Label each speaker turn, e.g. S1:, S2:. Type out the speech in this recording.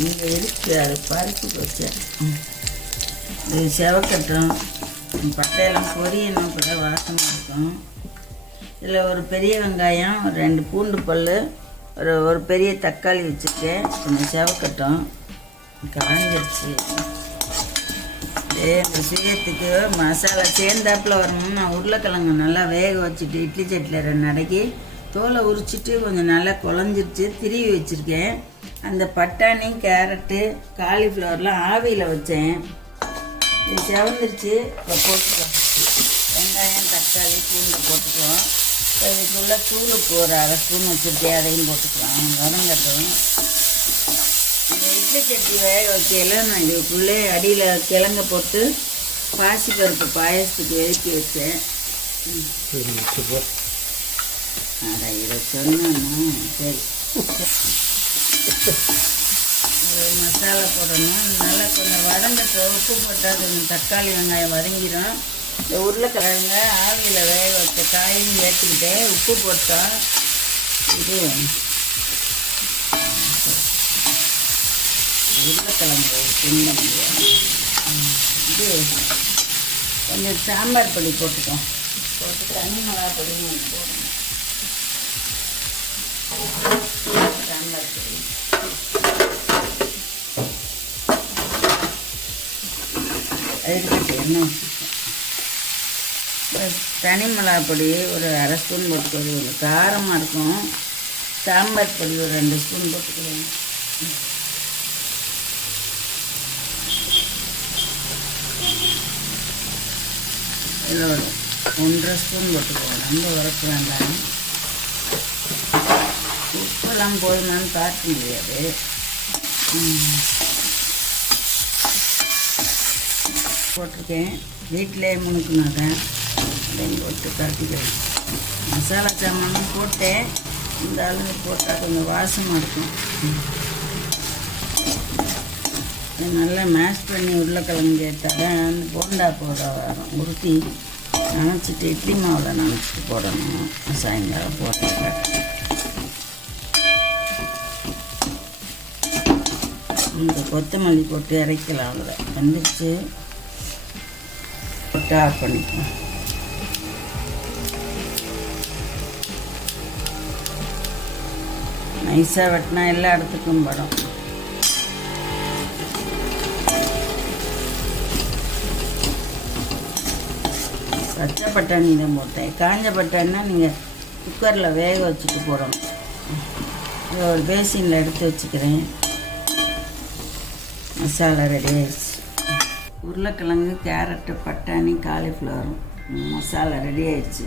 S1: E
S2: ele quer, para que você. இது செவக்கட்டும் பட்டையெல்லாம் பொரியணும் கூட வாசனை இருக்கும். இதில் ஒரு பெரிய வெங்காயம் ஒரு ரெண்டு பூண்டு பல் ஒரு ஒரு பெரிய தக்காளி வச்சுருக்கேன். கொஞ்சம் செவக்கட்டும். காஞ்சிருச்சு. இந்த சுயத்துக்கு மசாலா சேர்ந்தாப்பில் வரணும்னு நான் உருளைக்கிழங்கு நல்லா வேக வச்சுட்டு இட்லி சட்டியில் ரெண்டு அடக்கி தோலை உரிச்சிட்டு கொஞ்சம் நல்லா குழஞ்சிருச்சு திருவி வச்சுருக்கேன். அந்த பட்டாணி கேரட்டு காலிஃப்ளவர்லாம் ஆவியில் வச்சேன். இது செவந்துருச்சு இப்போ போட்டுக்கலாம். வெங்காயம் தக்காளி பூண்டை போட்டுக்குவோம் இதுக்குள்ளே தூள் உப்பு ஒரு அரை ஸ்பூன் வச்சுருக்கேன். அதையும் போட்டுக்கலாம். வதங்கட்டும் இந்த இட்லி சட்டி வேக வைக்கையில் நான் இதுக்குள்ளே அடியில் கிழங்க போட்டு பாசிப்பருப்பு பாயசத்துக்கு வெதுக்கி வச்சேன். அட இதை சொன்னா சரி. மசாலா போடணும். நல்லா வதங்கட்டு உப்பு போட்டால் கொஞ்சம் தக்காளி வெங்காயம் வதங்கிடும் இந்த உருளைக்கிழங்க ஆவியில் வேக வச்ச காயும் ஏற்றிக்கிட்டு உப்பு போட்டோம். இது உருளைக்கிழங்கு தின்ன இது. கொஞ்சம் சாம்பார் பொடி போட்டுக்கோம். போட்டு தனி மிளகா பொடி போடணும் சாம்பார் பொடி அதுக்கு என்ன? தனி மிளகா பொடி ஒரு அரை ஸ்பூன் போட்டுக்கிறது ஒரு காரமாக இருக்கும். சாம்பார் பொடி ஒரு ரெண்டு ஸ்பூன் போட்டுக்கிறேன் இதில் ஒரு ஒன்றரை ஸ்பூன் போட்டுக்கோங்க. ரொம்ப உரப்பு வேண்டாம். உப்பெல்லாம் போதுமான்னு பார்க்க முடியாது. போட்டிருக்கேன். வீட்டிலே முணுக்குனாக்கேன் அதையும் போட்டு கட்டிக்கிறேன் மசாலா சாமானும் போட்டேன். இந்த அளவு போட்டால் கொஞ்சம் வாசமாக இருக்கும். நல்லா மேஷ் பண்ணி உருளைக்கிழங்கு ஏற்றாக்க அந்த போண்டா போட வரும். உருட்டி நனைச்சிட்டு இட்லி மாவில் நனைச்சிட்டு போடணும். சாயங்காலம் போட்டாங்க இந்த கொத்தமல்லி போட்டு இறக்கலாம் அவ்வளோ வந்துருச்சு. போட்டு ஆஃப் பண்ணிக்கலாம் நைஸாக வெட்டினா எல்லா இடத்துக்கும் படம். பச்சை பட்டாணி தான் போட்டேன். காஞ்ச பட்டாணினா நீங்கள் குக்கரில் வேக வச்சுட்டு போகிறோம் ஒரு பேசினில் எடுத்து வச்சுக்கிறேன். மசாலா ரெடி ஆயிடுச்சு. உருளைக்கிழங்கு கேரட்டு பட்டாணி காலிஃப்ளவரும். மசாலா ரெடி ஆயிடுச்சு.